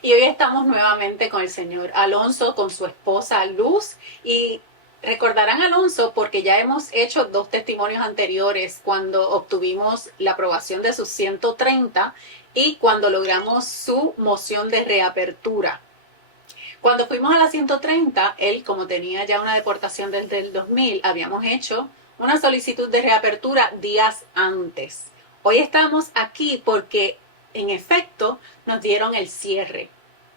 Y hoy estamos nuevamente con el señor Alonso, con su esposa Luz. Y recordarán a Alonso porque ya hemos hecho 2 testimonios anteriores cuando obtuvimos la aprobación de sus 130 y cuando logramos su moción de reapertura. Cuando fuimos a la 130, él, como tenía ya una deportación desde el 2000, habíamos hecho una solicitud de reapertura días antes. Hoy estamos aquí porque, en efecto, nos dieron el cierre.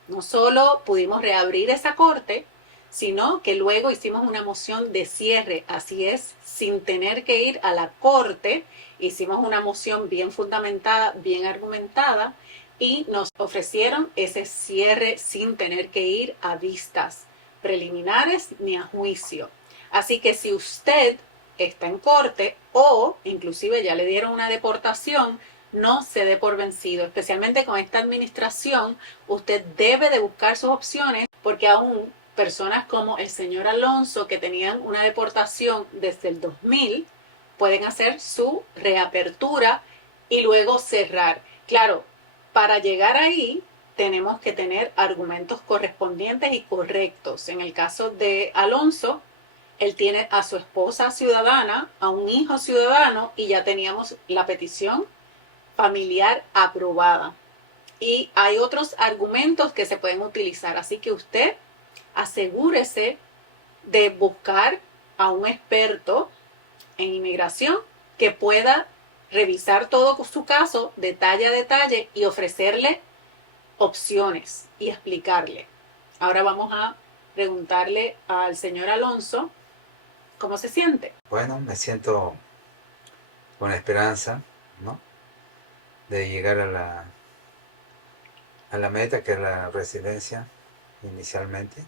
No solo pudimos reabrir esa corte, sino que luego hicimos una moción de cierre. Así es, sin tener que ir a la corte, hicimos una moción bien fundamentada, bien argumentada, y nos ofrecieron ese cierre sin tener que ir a vistas preliminares ni a juicio. Así que si usted está en corte o inclusive ya le dieron una deportación, no se dé por vencido, especialmente con esta administración. Usted debe de buscar sus opciones porque aún personas como el señor Alonso, que tenían una deportación desde el 2000, pueden hacer su reapertura y luego cerrar. Claro, para llegar ahí tenemos que tener argumentos correspondientes y correctos. En el caso de Alonso, él tiene a su esposa ciudadana, a un hijo ciudadano y ya teníamos la petición familiar aprobada. Y hay otros argumentos que se pueden utilizar, así que usted asegúrese de buscar a un experto en inmigración que pueda revisar todo su caso detalle a detalle y ofrecerle opciones y explicarle. Ahora vamos a preguntarle al señor Alonso cómo se siente. Bueno, me siento con esperanza, ¿no? De llegar a la meta, que es la residencia inicialmente,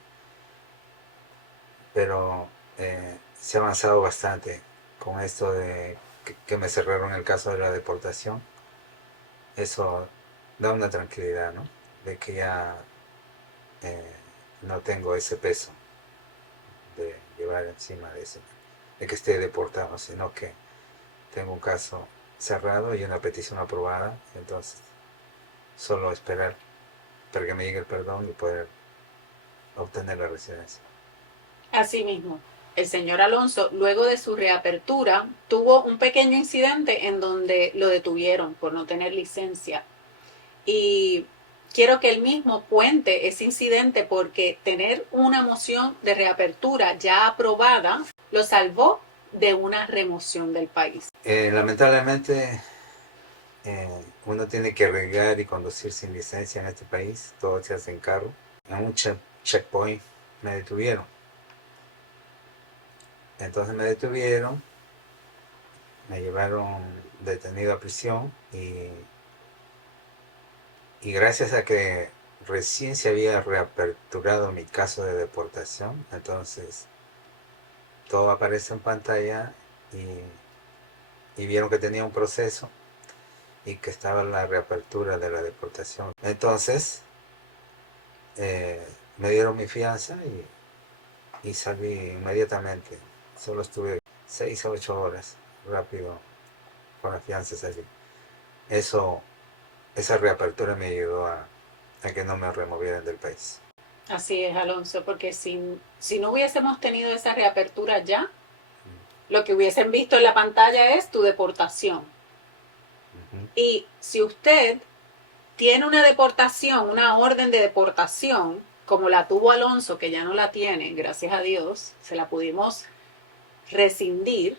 pero se ha avanzado bastante con esto de que me cerraron el caso de la deportación. Eso da una tranquilidad, ¿no? De que ya no tengo ese peso de llevar encima de que esté deportado, sino que tengo un caso cerrado y una petición aprobada. Entonces solo esperar para que me llegue el perdón y poder obtener la residencia. Asimismo, el señor Alonso, luego de su reapertura, tuvo un pequeño incidente en donde lo detuvieron por no tener licencia. Y quiero que él mismo cuente ese incidente porque tener una moción de reapertura ya aprobada lo salvó de una remoción del país. Lamentablemente, uno tiene que arriesgar y conducir sin licencia en este país. Todo se hace en carro. En un checkpoint me detuvieron. Entonces me detuvieron, me llevaron detenido a prisión y gracias a que recién se había reaperturado mi caso de deportación, entonces todo aparece en pantalla y vieron que tenía un proceso y que estaba la reapertura de la deportación. Entonces me dieron mi fianza y salí inmediatamente. Solo estuve 6 a 8 horas rápido con la fianza salí. Esa reapertura me ayudó a que no me removieran del país. Así es, Alonso, porque si no hubiésemos tenido esa reapertura ya, lo que hubiesen visto en la pantalla es tu deportación. Y si usted tiene una deportación, una orden de deportación, como la tuvo Alonso, que ya no la tiene, gracias a Dios, se la pudimos rescindir,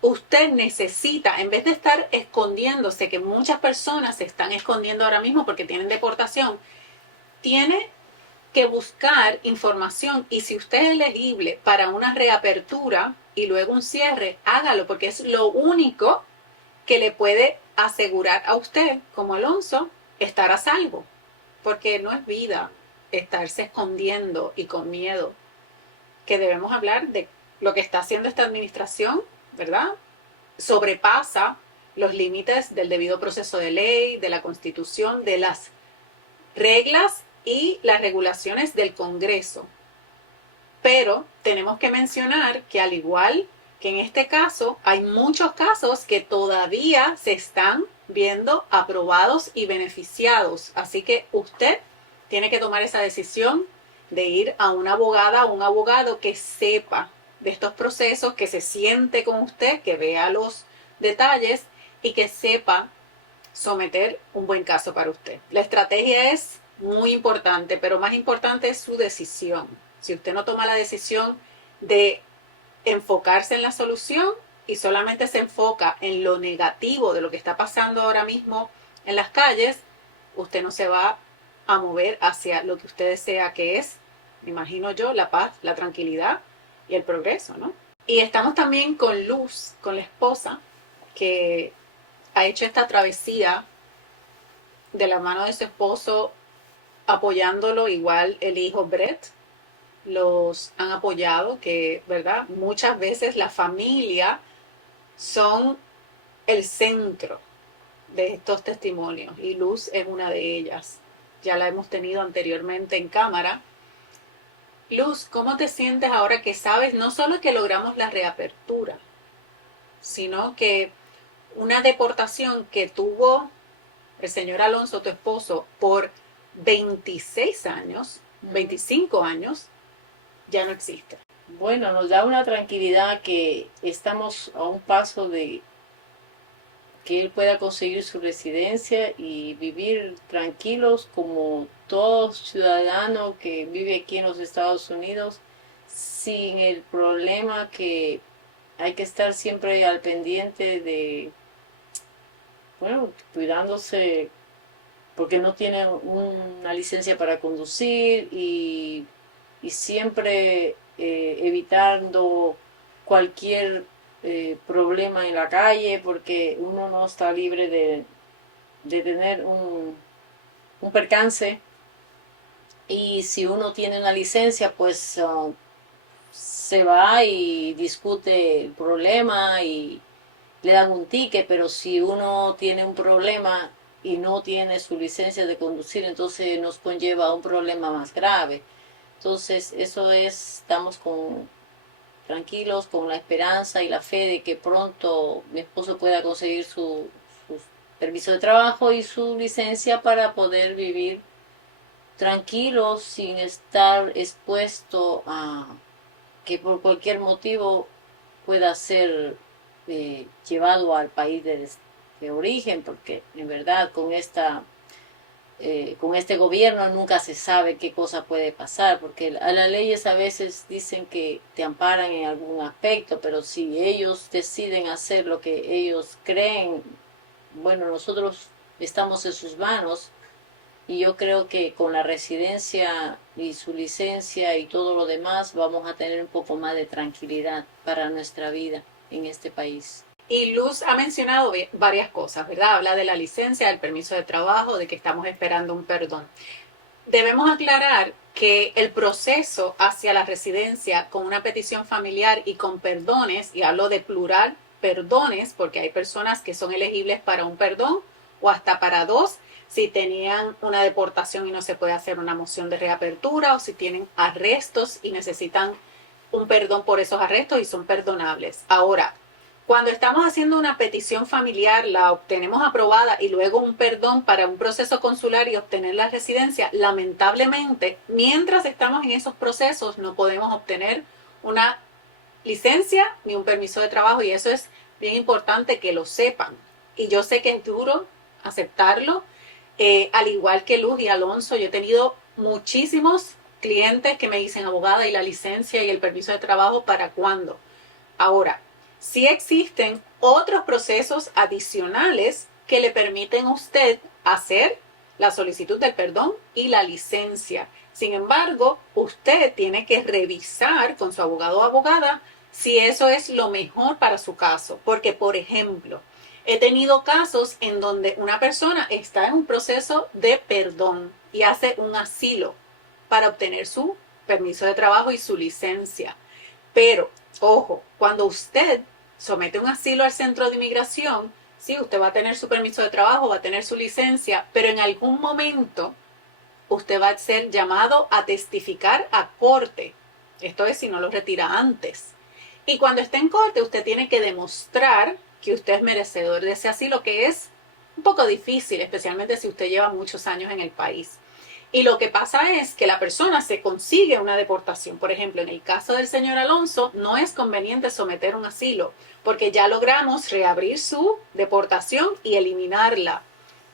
usted necesita, en vez de estar escondiéndose, que muchas personas se están escondiendo ahora mismo porque tienen deportación, tiene que buscar información y si usted es elegible para una reapertura y luego un cierre, hágalo porque es lo único que le puede asegurar a usted, como Alonso, estar a salvo, porque no es vida estarse escondiendo y con miedo, que debemos hablar de lo que está haciendo esta administración, ¿verdad? Sobrepasa los límites del debido proceso de ley, de la Constitución, de las reglas y las regulaciones del Congreso. Pero tenemos que mencionar que al igual que en este caso, hay muchos casos que todavía se están viendo aprobados y beneficiados. Así que usted tiene que tomar esa decisión de ir a una abogada o un abogado que sepa de estos procesos, que se siente con usted, que vea los detalles y que sepa someter un buen caso para usted. La estrategia es muy importante, pero más importante es su decisión. Si usted no toma la decisión de enfocarse en la solución y solamente se enfoca en lo negativo de lo que está pasando ahora mismo en las calles, usted no se va a mover hacia lo que usted desea, que es, me imagino yo, la paz, la tranquilidad y el progreso, ¿no? Y estamos también con Luz, con la esposa, que ha hecho esta travesía de la mano de su esposo, apoyándolo, igual el hijo Brett, los han apoyado, que, ¿verdad? Muchas veces la familia son el centro de estos testimonios y Luz es una de ellas. Ya la hemos tenido anteriormente en cámara. Luz, ¿cómo te sientes ahora que sabes no solo que logramos la reapertura, sino que una deportación que tuvo el señor Alonso, tu esposo, por 26 años, 25 años, ya no existe? Bueno, nos da una tranquilidad que estamos a un paso de que él pueda conseguir su residencia y vivir tranquilos como todo ciudadano que vive aquí en los Estados Unidos, sin el problema que hay que estar siempre al pendiente de, bueno, cuidándose porque no tiene una licencia para conducir y siempre evitando cualquier problema en la calle, porque uno no está libre de tener un percance, y si uno tiene una licencia, pues se va y discute el problema y le dan un ticket, pero si uno tiene un problema y no tiene su licencia de conducir, entonces nos conlleva a un problema más grave. Entonces, eso es, estamos tranquilos, con la esperanza y la fe de que pronto mi esposo pueda conseguir su permiso de trabajo y su licencia para poder vivir tranquilos sin estar expuesto a que por cualquier motivo pueda ser llevado al país de origen, porque en verdad con este gobierno nunca se sabe qué cosa puede pasar, porque a las leyes a veces dicen que te amparan en algún aspecto, pero si ellos deciden hacer lo que ellos creen, bueno, nosotros estamos en sus manos, y yo creo que con la residencia y su licencia y todo lo demás vamos a tener un poco más de tranquilidad para nuestra vida en este país. Y Luz ha mencionado varias cosas, ¿verdad? Habla de la licencia, del permiso de trabajo, de que estamos esperando un perdón. Debemos aclarar que el proceso hacia la residencia con una petición familiar y con perdones, y hablo de plural, perdones, porque hay personas que son elegibles para un perdón o hasta para dos, si tenían una deportación y no se puede hacer una moción de reapertura, o si tienen arrestos y necesitan un perdón por esos arrestos y son perdonables. Ahora, cuando estamos haciendo una petición familiar, la obtenemos aprobada y luego un perdón para un proceso consular y obtener la residencia, lamentablemente, mientras estamos en esos procesos, no podemos obtener una licencia ni un permiso de trabajo, y eso es bien importante que lo sepan. Y yo sé que es duro aceptarlo, al igual que Luz y Alonso. Yo he tenido muchísimos clientes que me dicen, abogada, ¿y la licencia y el permiso de trabajo para cuándo? Ahora, sí existen otros procesos adicionales que le permiten a usted hacer la solicitud del perdón y la licencia. Sin embargo, usted tiene que revisar con su abogado o abogada si eso es lo mejor para su caso. Porque, por ejemplo, he tenido casos en donde una persona está en un proceso de perdón y hace un asilo para obtener su permiso de trabajo y su licencia. Pero, ojo, cuando usted somete un asilo al centro de inmigración, sí, usted va a tener su permiso de trabajo, va a tener su licencia, pero en algún momento usted va a ser llamado a testificar a corte. Esto es si no lo retira antes. Y cuando esté en corte, usted tiene que demostrar que usted es merecedor de ese asilo, que es un poco difícil, especialmente si usted lleva muchos años en el país. Y lo que pasa es que la persona se consigue una deportación. Por ejemplo, en el caso del señor Alonso, no es conveniente someter un asilo, porque ya logramos reabrir su deportación y eliminarla.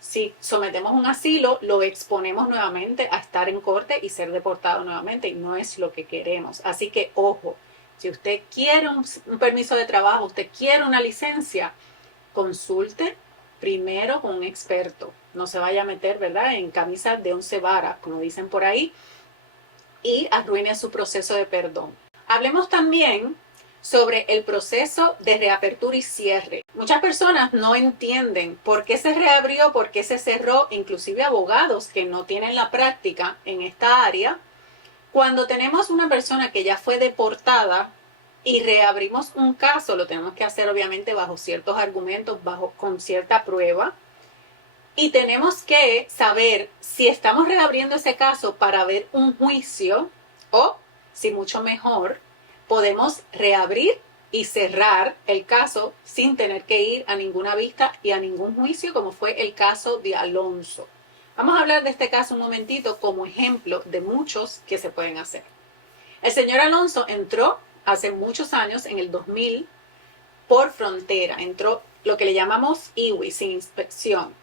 Si sometemos un asilo, lo exponemos nuevamente a estar en corte y ser deportado nuevamente, y no es lo que queremos. Así que, ojo, si usted quiere un permiso de trabajo, usted quiere una licencia, consulte primero con un experto. No se vaya a meter, ¿verdad?, en camisa de 11 varas, como dicen por ahí, y arruine su proceso de perdón. Hablemos también sobre el proceso de reapertura y cierre. Muchas personas no entienden por qué se reabrió, por qué se cerró, inclusive abogados que no tienen la práctica en esta área. Cuando tenemos una persona que ya fue deportada y reabrimos un caso, lo tenemos que hacer obviamente bajo ciertos argumentos, con cierta prueba. Y tenemos que saber si estamos reabriendo ese caso para ver un juicio o, si mucho mejor, podemos reabrir y cerrar el caso sin tener que ir a ninguna vista y a ningún juicio, como fue el caso de Alonso. Vamos a hablar de este caso un momentito como ejemplo de muchos que se pueden hacer. El señor Alonso entró hace muchos años, en el 2000, por frontera. Entró lo que le llamamos IWI, sin inspección.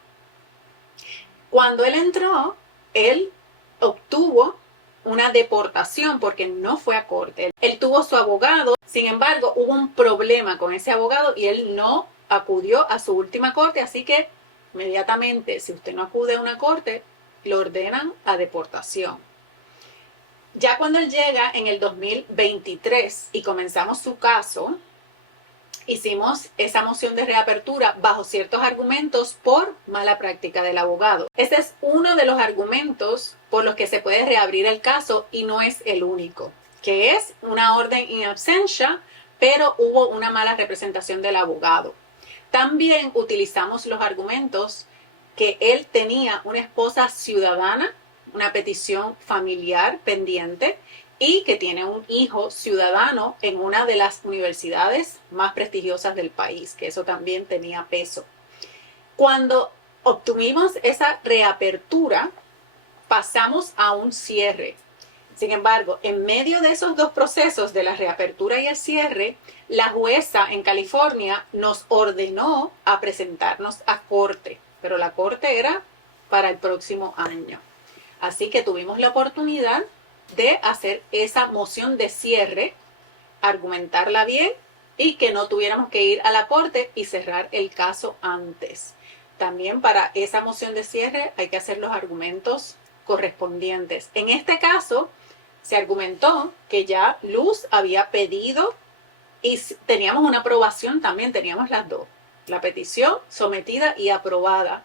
Cuando él entró, él obtuvo una deportación porque no fue a corte. Él tuvo su abogado, sin embargo, hubo un problema con ese abogado y él no acudió a su última corte, así que inmediatamente, si usted no acude a una corte, lo ordenan a deportación. Ya cuando él llega en el 2023 y comenzamos su caso, hicimos esa moción de reapertura bajo ciertos argumentos por mala práctica del abogado. Este es uno de los argumentos por los que se puede reabrir el caso y no es el único, que es una orden in absentia, pero hubo una mala representación del abogado. También utilizamos los argumentos que él tenía una esposa ciudadana, una petición familiar pendiente, y que tiene un hijo ciudadano en una de las universidades más prestigiosas del país, que eso también tenía peso. Cuando obtuvimos esa reapertura, pasamos a un cierre. Sin embargo, en medio de esos dos procesos, de la reapertura y el cierre, la jueza en California nos ordenó a presentarnos a corte, pero la corte era para el próximo año. Así que tuvimos la oportunidad de hacer esa moción de cierre, argumentarla bien y que no tuviéramos que ir a la corte y cerrar el caso antes. También para esa moción de cierre hay que hacer los argumentos correspondientes. En este caso, se argumentó que ya Luz había pedido y teníamos una aprobación también, teníamos las dos, la petición sometida y aprobada.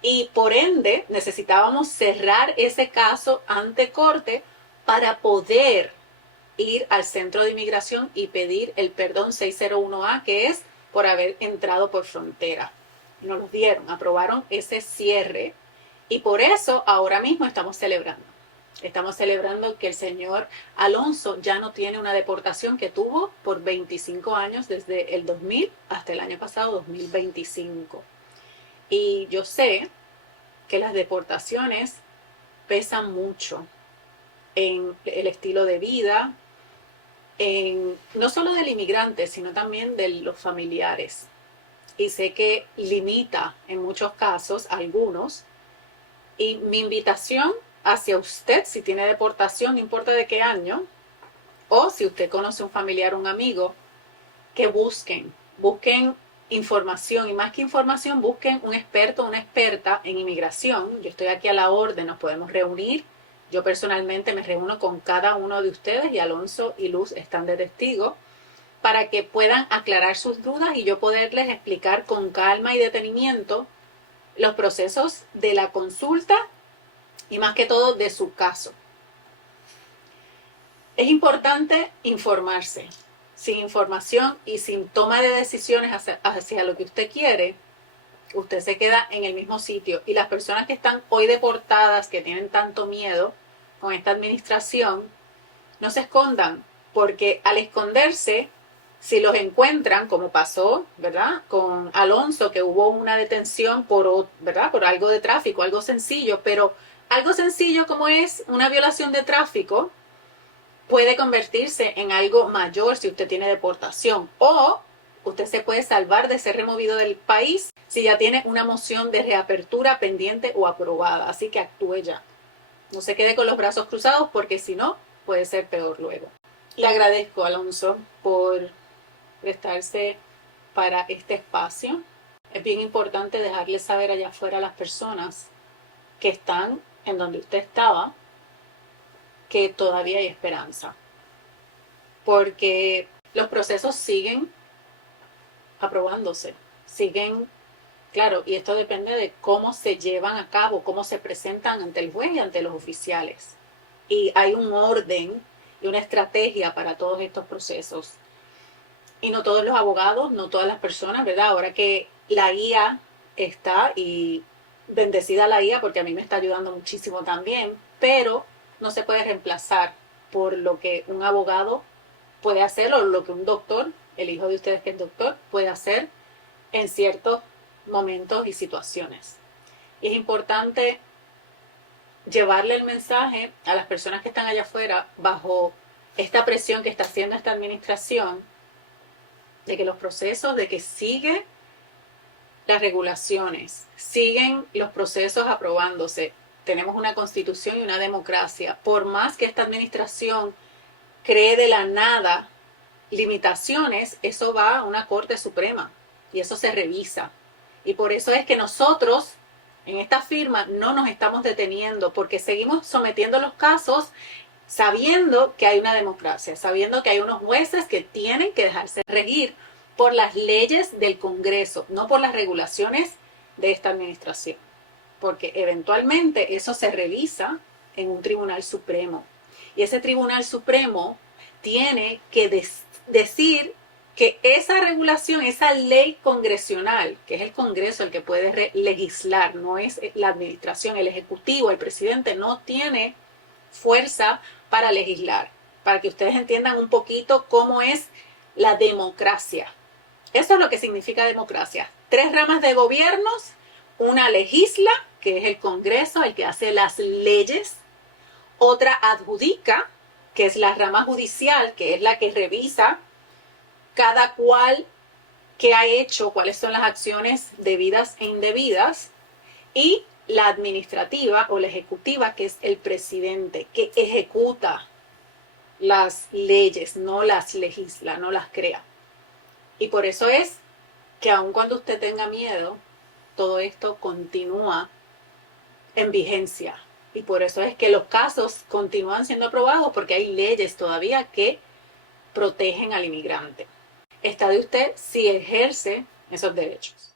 Y por ende necesitábamos cerrar ese caso ante corte para poder ir al centro de inmigración y pedir el perdón 601A, que es por haber entrado por frontera. Nos lo dieron, aprobaron ese cierre y por eso ahora mismo estamos celebrando. Estamos celebrando que el señor Alonso ya no tiene una deportación que tuvo por 25 años, desde el 2000 hasta el año pasado, 2025. Y yo sé que las deportaciones pesan mucho en el estilo de vida, no solo del inmigrante, sino también de los familiares. Y sé que limita en muchos casos a algunos. Y mi invitación hacia usted, si tiene deportación, no importa de qué año, o si usted conoce un familiar o un amigo, que busquen información, y más que información, busquen un experto o una experta en inmigración. Yo estoy aquí a la orden, nos podemos reunir. Yo personalmente me reúno con cada uno de ustedes y Alonso y Luz están de testigo para que puedan aclarar sus dudas y yo poderles explicar con calma y detenimiento los procesos de la consulta y más que todo de su caso. Es importante informarse. Sin información y sin toma de decisiones hacia lo que usted quiere, usted se queda en el mismo sitio. Y las personas que están hoy deportadas, que tienen tanto miedo con esta administración, no se escondan, porque al esconderse, si los encuentran, como pasó, ¿verdad?, con Alonso, que hubo una detención por algo de tráfico, algo sencillo, pero algo sencillo como es una violación de tráfico puede convertirse en algo mayor si usted tiene deportación, o usted se puede salvar de ser removido del país si ya tiene una moción de reapertura pendiente o aprobada. Así que actúe ya. No se quede con los brazos cruzados porque si no, puede ser peor luego. Le agradezco, Alonso, por prestarse para este espacio. Es bien importante dejarle saber allá afuera a las personas que están en donde usted estaba que todavía hay esperanza. Porque los procesos siguen aprobándose, siguen, claro, y esto depende de cómo se llevan a cabo, cómo se presentan ante el juez y ante los oficiales. Y hay un orden y una estrategia para todos estos procesos. Y no todos los abogados, no todas las personas, ¿verdad? Ahora que la guía está, y bendecida la guía porque a mí me está ayudando muchísimo también, pero no se puede reemplazar por lo que un abogado puede hacer o lo que un doctor, el hijo de ustedes que es doctor, puede hacer en ciertos momentos y situaciones. Y es importante llevarle el mensaje a las personas que están allá afuera bajo esta presión que está haciendo esta administración, de que los procesos, de que sigue las regulaciones, siguen los procesos aprobándose. Tenemos una constitución y una democracia. Por más que esta administración cree de la nada limitaciones, eso va a una Corte Suprema y eso se revisa. Y por eso es que nosotros en esta firma no nos estamos deteniendo, porque seguimos sometiendo los casos sabiendo que hay una democracia, sabiendo que hay unos jueces que tienen que dejarse regir por las leyes del Congreso, no por las regulaciones de esta administración, porque eventualmente eso se revisa en un Tribunal Supremo. Y ese Tribunal Supremo tiene que decir que esa regulación, esa ley congresional, que es el Congreso el que puede legislar, no es la administración, el Ejecutivo, el presidente no tiene fuerza para legislar, para que ustedes entiendan un poquito cómo es la democracia. Eso es lo que significa democracia. 3 ramas de gobiernos, una legisla, que es el Congreso, el que hace las leyes, otra adjudica, que es la rama judicial, que es la que revisa cada cual qué ha hecho, cuáles son las acciones debidas e indebidas, y la administrativa o la ejecutiva, que es el presidente, que ejecuta las leyes, no las legisla, no las crea. Y por eso es que aun cuando usted tenga miedo, todo esto continúa en vigencia. Y por eso es que los casos continúan siendo aprobados, porque hay leyes todavía que protegen al inmigrante. Está de usted si ejerce esos derechos.